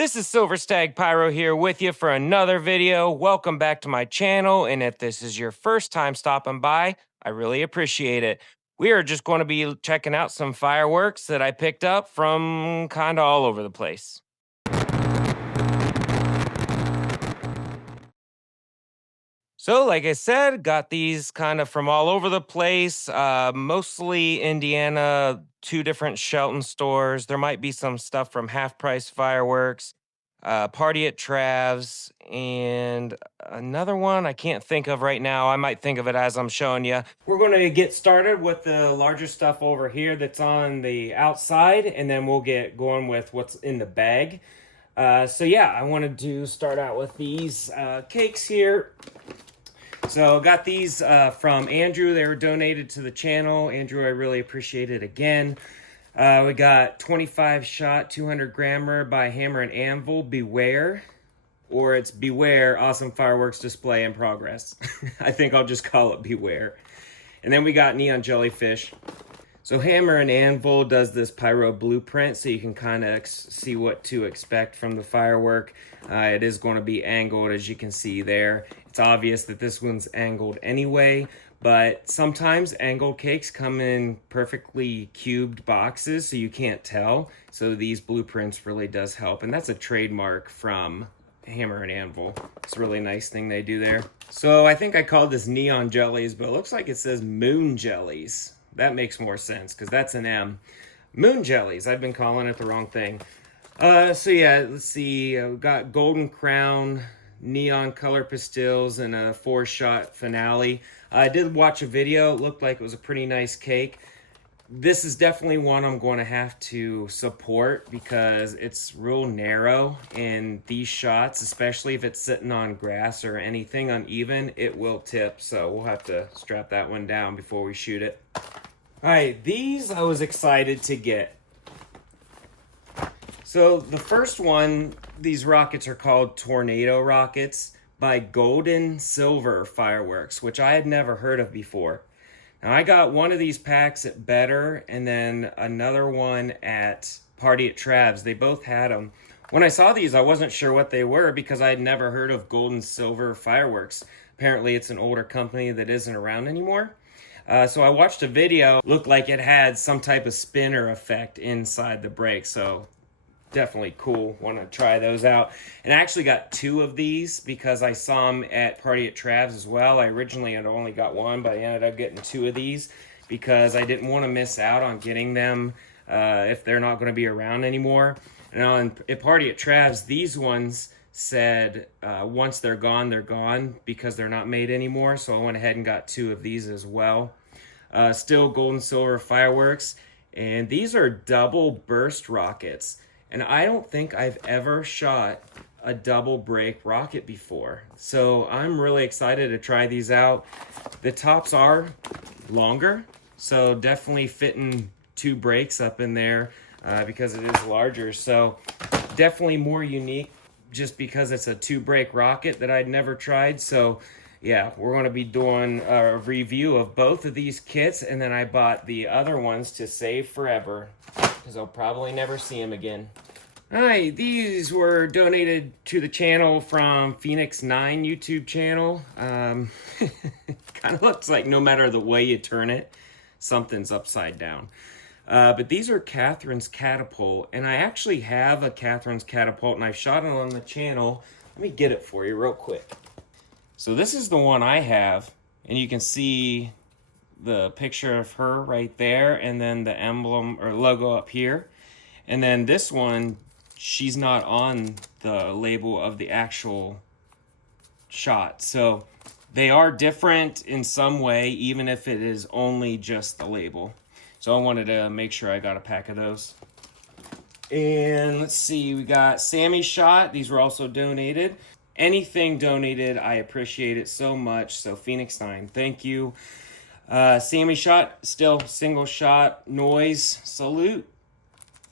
This is Silver Stag Pyro here with you for another video. Welcome back to my channel, and if this is your first time stopping by, I really appreciate it. We are just going to be checking out some fireworks that I picked up from kind of all over the place. So, like I said, got these kind of from all over the place, mostly Indiana, two different Shelton stores. There might be some stuff from Half Price Fireworks, Party at Trav's, and another one I can't think of right now. I might think of it as I'm showing you. We're going to get started with the larger stuff over here that's on the outside, and then we'll get going with what's in the bag. So yeah, I wanted to start out with these cakes here. So got these from Andrew. They were donated to the channel. Andrew, I really appreciate it again. We got 25 shot 200 grammer by Hammer and Anvil, Beware. Or it's Beware, awesome fireworks display in progress. I think I'll just call it Beware. And then we got Neon Jellyfish. So Hammer and Anvil does this pyro blueprint so you can kind of see what to expect from the firework. It is going to be angled, as you can see there. It's obvious that this one's angled anyway, but sometimes angled cakes come in perfectly cubed boxes so you can't tell. So these blueprints really does help, and that's a trademark from Hammer and Anvil. It's a really nice thing they do there. So I think I called this Neon Jellies, but it looks like it says Moon Jellies. That makes more sense because that's an M. Moon Jellies. I've been calling it the wrong thing. So yeah, let's see. We've got Golden Crown, Neon Color Pastilles, and a 4-shot finale. I did watch a video. It looked like it was a pretty nice cake. This is definitely one I'm going to have to support because it's real narrow, and these shots, especially if it's sitting on grass or anything uneven, it will tip. So we'll have to strap that one down before we shoot it. All right, these I was excited to get. So the first one, these rockets are called Tornado Rockets by Golden Silver Fireworks, which I had never heard of before. Now I got one of these packs at Better and then another one at Party at Trav's. They both had them. When I saw these, I wasn't sure what they were because I had never heard of Golden Silver Fireworks. Apparently it's an older company that isn't around anymore. So I watched a video, looked like it had some type of spinner effect inside the break, so definitely cool. Want to try those out. And I actually got 2 of these because I saw them at Party at Trav's as well. I originally had only got 1, but I ended up getting 2 of these because I didn't want to miss out on getting them if they're not going to be around anymore. And at Party at Trav's, these ones said once they're gone because they're not made anymore. So I went ahead and got 2 of these as well. Still Golden Silver Fireworks, and these are double burst rockets, and I don't think I've ever shot a double break rocket before, so I'm really excited to try these out. The tops are longer, so definitely fitting 2 breaks up in there because it is larger, so definitely more unique just because it's a 2 break rocket that I'd never tried. So yeah, we're going to be doing a review of both of these kits, and then I bought the other ones to save forever because I'll probably never see them again. All right, these were donated to the channel from Phoenix 9 YouTube channel. Kind of looks like no matter the way you turn it, something's upside down. But these are Catherine's Catapult, and I actually have a Catherine's Catapult, and I've shot it on the channel. Let me get it for you real quick. So this is the one I have, and you can see the picture of her right there, and then the emblem or logo up here. And then this one, she's not on the label of the actual shot. So they are different in some way, even if it is only just the label. So I wanted to make sure I got a pack of those. And let's see, we got Sammy's shot. These were also donated. Anything donated, I appreciate it so much. So Phoenix 9, thank you. Sammy shot, still single shot noise salute.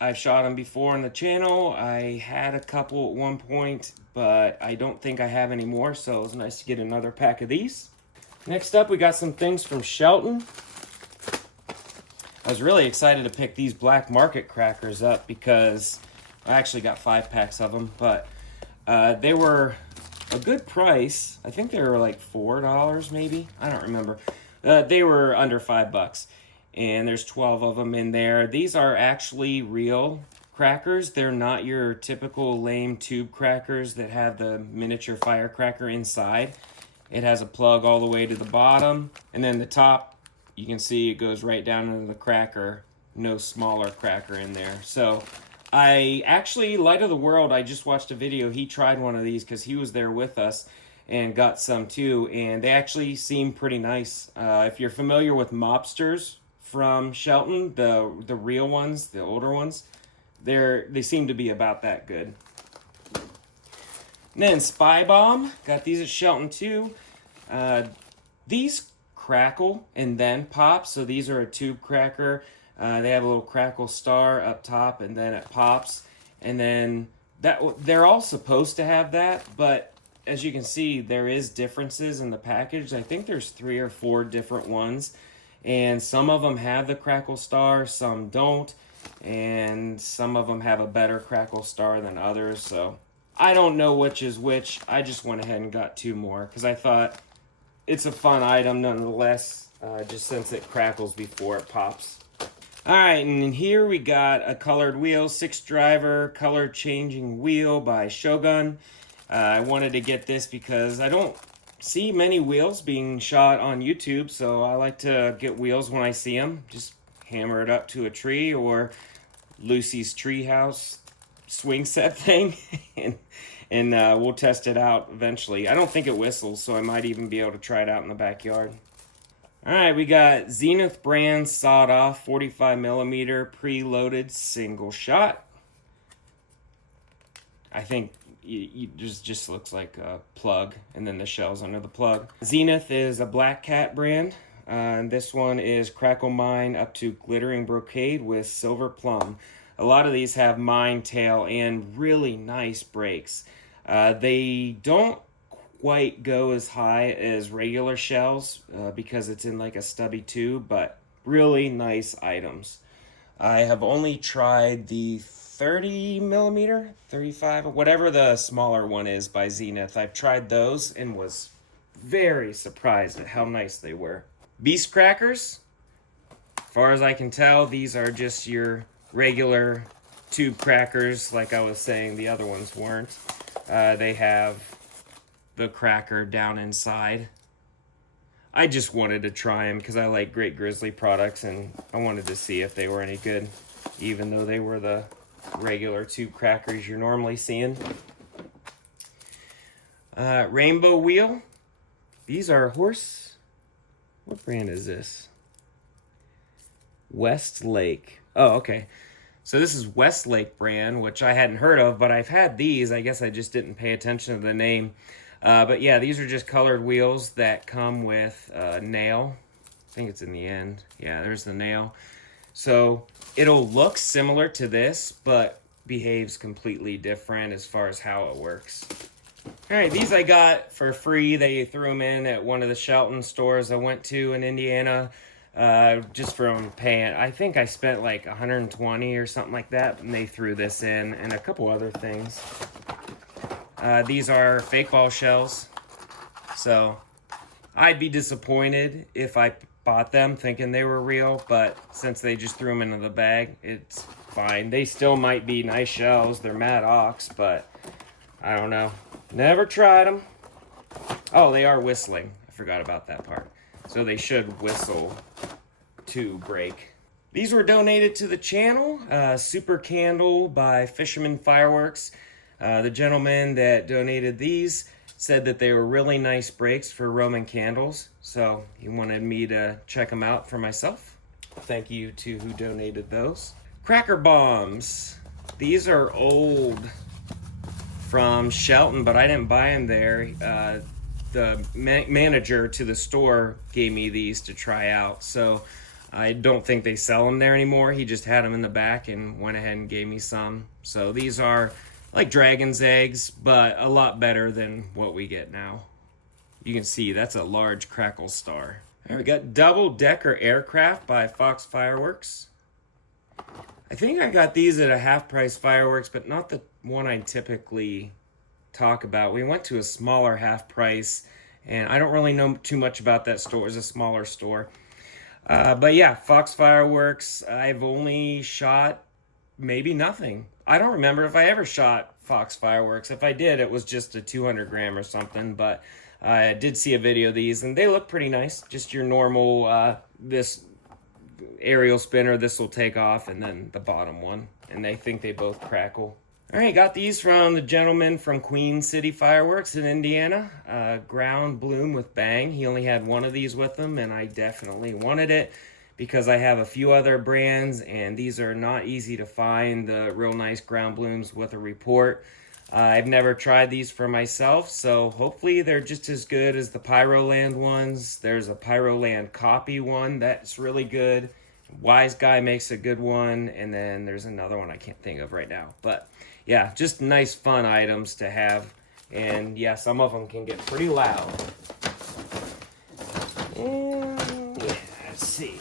I've shot them before on the channel. I had a couple at one point, but I don't think I have any more. So it was nice to get another pack of these. Next up, we got some things from Shelton. I was really excited to pick these black market crackers up because I actually got 5 packs of them, but they were a good price. I think they were like $4 maybe. I don't remember. They were under $5, and there's 12 of them in there. These are actually real crackers. They're not your typical lame tube crackers that have the miniature firecracker inside. It has a plug all the way to the bottom, and then the top, you can see it goes right down into the cracker. No smaller cracker in there. So I actually, Light of the World, I just watched a video. He tried one of these because he was there with us and got some too, and they actually seem pretty nice. If you're familiar with Mobsters from Shelton, the real ones, the older ones, they seem to be about that good. And then Spy Bomb, got these at Shelton too. These crackle and then pop, so these are a tube cracker. They have a little crackle star up top, and then it pops. And then they're all supposed to have that, but as you can see, there is differences in the package. I think there's 3 or 4 different ones, and some of them have the crackle star, some don't, and some of them have a better crackle star than others. So I don't know which is which. I just went ahead and got 2 more because I thought it's a fun item nonetheless, just since it crackles before it pops. All right, and here we got a colored wheel, 6-driver color changing wheel by Shogun. I wanted to get this because I don't see many wheels being shot on YouTube, so I like to get wheels when I see them. Just hammer it up to a tree or Lucy's treehouse swing set thing, and we'll test it out eventually. I don't think it whistles, so I might even be able to try it out in the backyard. All right, we got Zenith brand sawed-off 45mm preloaded single shot. I think it just looks like a plug, and then the shell's under the plug. Zenith is a Black Cat brand. And this one is Crackle Mine up to Glittering Brocade with Silver Plum. A lot of these have mine tail and really nice breaks. They don't quite go as high as regular shells because it's in like a stubby tube, but really nice items. I have only tried the 30mm, 35, whatever the smaller one is by Zenith. I've tried those and was very surprised at how nice they were. Beast crackers, as far as I can tell, these are just your regular tube crackers. Like I was saying, the other ones weren't. They have the cracker down inside. I just wanted to try them because I like Great Grizzly products, and I wanted to see if they were any good, even though they were the regular tube crackers you're normally seeing. Rainbow wheel. These are horse. What brand is this? Westlake. Oh, okay. So this is Westlake brand, which I hadn't heard of, but I've had these. I guess I just didn't pay attention to the name. But yeah, these are just colored wheels that come with a nail. I think it's in the end. Yeah, there's the nail. So it'll look similar to this, but behaves completely different as far as how it works. All right, these I got for free. They threw them in at one of the Shelton stores I went to in Indiana, just from paying. I think I spent like $120 or something like that, and they threw this in and a couple other things. These are fake ball shells, so I'd be disappointed if I bought them thinking they were real, but since they just threw them into the bag, it's fine. They still might be nice shells. They're Mad Ox, but I don't know. Never tried them. Oh, they are whistling. I forgot about that part. So they should whistle to break. These were donated to the channel. Super Candle by Fisherman Fireworks. The gentleman that donated these said that they were really nice breaks for Roman candles. So he wanted me to check them out for myself. Thank you to who donated those. Cracker bombs. These are old from Shelton, but I didn't buy them there. The manager to the store gave me these to try out, so I don't think they sell them there anymore. He just had them in the back and went ahead and gave me some. So these are like dragon's eggs, but a lot better than what we get now. You can see that's a large crackle star. All right, we got Double Decker Aircraft by Fox Fireworks. I think I got these at a half-price fireworks, but not the one I typically talk about. We went to a smaller half price, and I don't really know too much about that store. It's a smaller store. But yeah, Fox Fireworks, I've only shot maybe nothing. I don't remember if I ever shot Fox Fireworks. If I did, it was just a 200 gram or something, but I did see a video of these, and they look pretty nice. Just your normal, this aerial spinner, this will take off, and then the bottom one. And they think they both crackle. All right, got these from the gentleman from Queen City Fireworks in Indiana. Ground Bloom with Bang. He only had one of these with him, and I definitely wanted it because I have a few other brands, and these are not easy to find, the real nice ground blooms with a report. I've never tried these for myself, so hopefully they're just as good as the Pyroland ones. There's a Pyroland copy one that's really good. Wise Guy makes a good one, and then there's another one I can't think of right now. But yeah, just nice fun items to have, and yeah, some of them can get pretty loud. And yeah, let's see.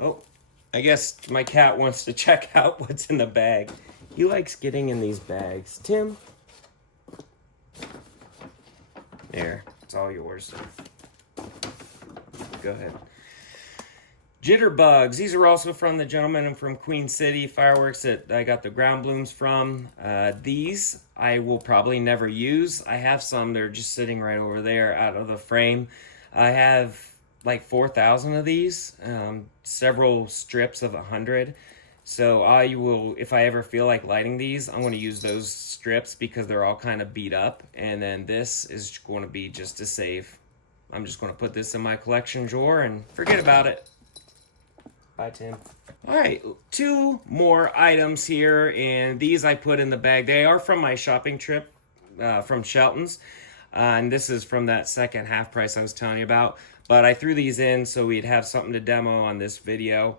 Oh, I guess my cat wants to check out what's in the bag. He likes getting in these bags. Tim? There, it's all yours. Go ahead. Jitterbugs. These are also from the gentleman from Queen City Fireworks that I got the ground blooms from. These I will probably never use. I have some. They're just sitting right over there out of the frame. I have like 4,000 of these, several strips of 100. So I will, if I ever feel like lighting these, I'm going to use those strips because they're all kind of beat up. And then this is going to be just to save. I'm just going to put this in my collection drawer and forget about it. Bye, Tim. All right, 2 more items here, and these I put in the bag. They are from my shopping trip from Shelton's, and this is from that second half price I was telling you about. But I threw these in so we'd have something to demo on this video.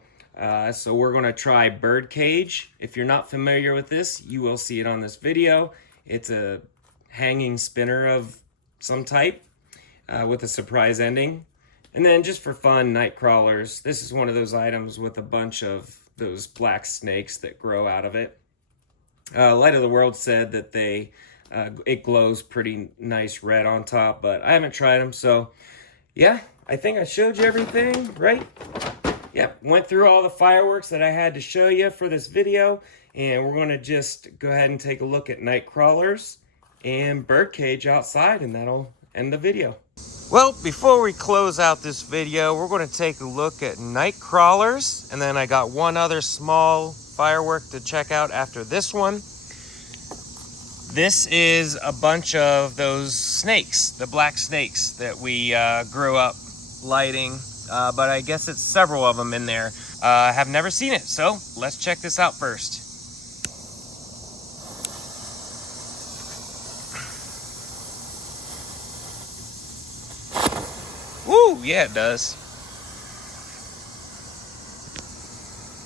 So we're going to try Birdcage. If you're not familiar with this, you will see it on this video. It's a hanging spinner of some type with a surprise ending. And then just for fun, night crawlers. This is one of those items with a bunch of those black snakes that grow out of it. Light of the World said that it glows pretty nice red on top, but I haven't tried them. So yeah, I think I showed you everything, right? Yep, went through all the fireworks that I had to show you for this video, and we're going to just go ahead and take a look at night crawlers and Birdcage outside, and that'll end the video. Well, before we close out this video, we're going to take a look at night crawlers, and then I got one other small firework to check out after this one. This is a bunch of those snakes, the black snakes that we grew up lighting, but I guess it's several of them in there. I have never seen it, so let's check this out first. Woo, yeah, it does.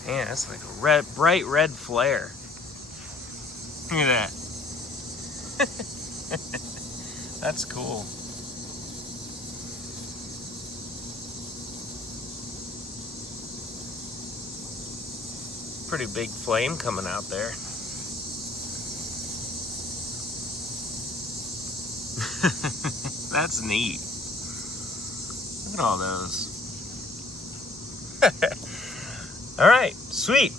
Man, that's like a bright red flare. Look at that. That's cool. Pretty big flame coming out there. That's neat. Look at all those. All right, sweet.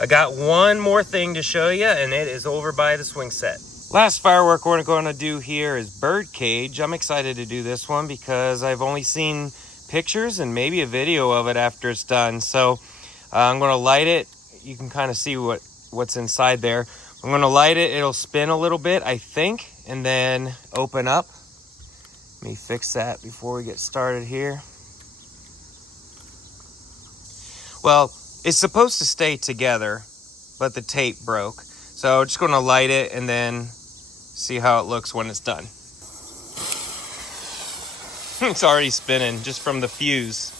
I got one more thing to show you, and it is over by the swing set. Last firework we're going to do here is Birdcage. I'm excited to do this one because I've only seen pictures and maybe a video of it after it's done. So I'm going to light it. You can kind of see what's inside there. I'm going to light it. It'll spin a little bit, I think, and then open up. Let me fix that before we get started here. Well, it's supposed to stay together, but the tape broke. So I'm just going to light it and then see how it looks when it's done. It's already spinning just from the fuse.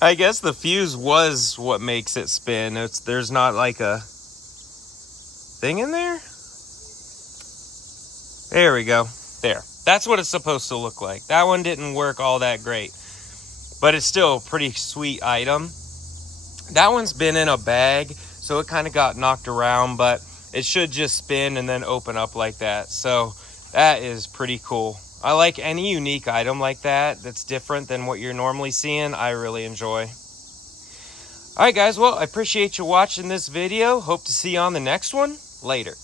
I guess the fuse was what makes it spin. There's not like a thing in there. There we go. There. That's what it's supposed to look like. That one didn't work all that great, but it's still a pretty sweet item. That one's been in a bag, so it kind of got knocked around, but it should just spin and then open up like that. So that is pretty cool. I like any unique item like that that's different than what you're normally seeing. I really enjoy. All right, guys. Well, I appreciate you watching this video. Hope to see you on the next one. Later.